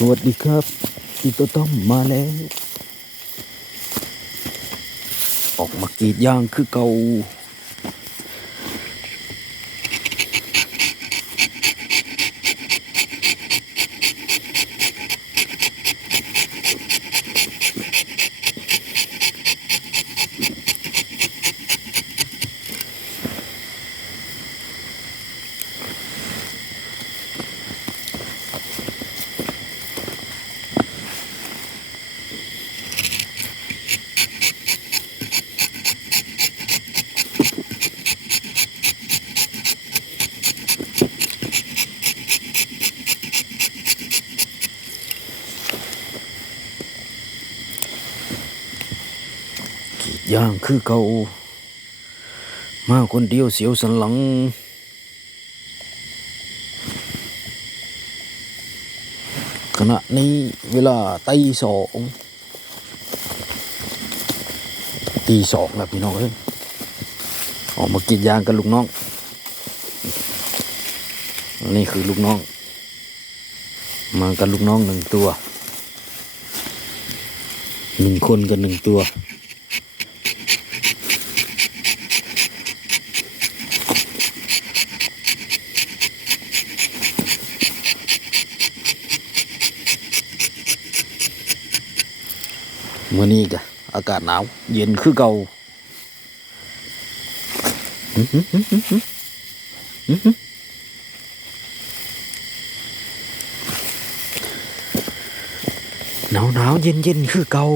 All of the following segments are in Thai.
สวัสดีครับอีโตต้อมมาแล้ว ออกมากรีดยางคือเก่า ย่างคือเก่ามาคนเดียวเสียวสันหลัง ขณะนี้เวลาตีสองตีสองแล้วพี่น้องเอ้ยออกมากินยางกับลูกน้อง นี่คือลูกน้อง มากับลูกน้องหนึ่งตัวหนึ่งคนกับหนึ่งตัว มื่อนี้กะอากาศหนาว เย็นคือเก่าอื้อหือหือหือหืออื้อหือหนาวหนาวเย็นเย็นคือเก่า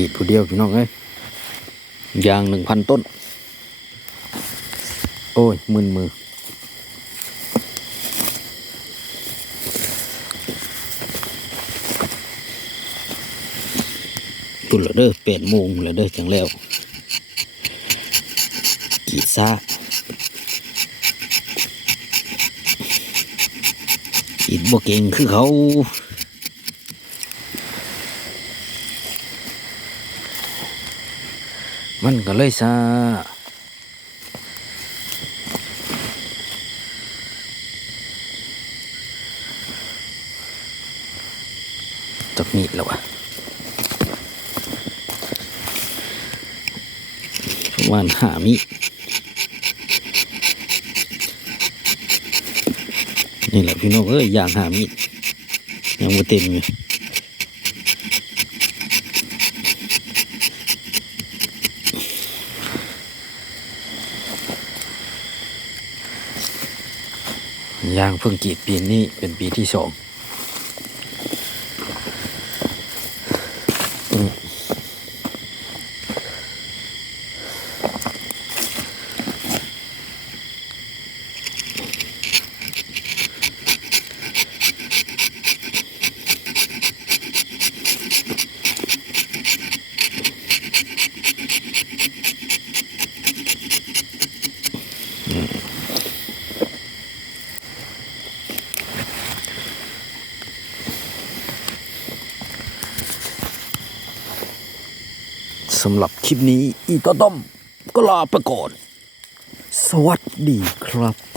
กีดผู้เดียวพี่น้องเอ้ยยางหนึ่งพันต้น โอ้ยมึนมือตุนละเด้อแปดโมงละเด้อจังแล้ว กีดซ่ากีดบ่เก่งคือเขา มันก็เลยซาจักมีดแล้ววะประมาณหามีดนี่แหละพี่น้องเอ้ยอย่างหามีดยังบ่เต็มอยู่ ยางเพิ่งกีดปีนี้เป็นปีที่สอง สำหรับคลิปนี้อีโตต้อมก็ลาไปก่อน สวัสดีครับ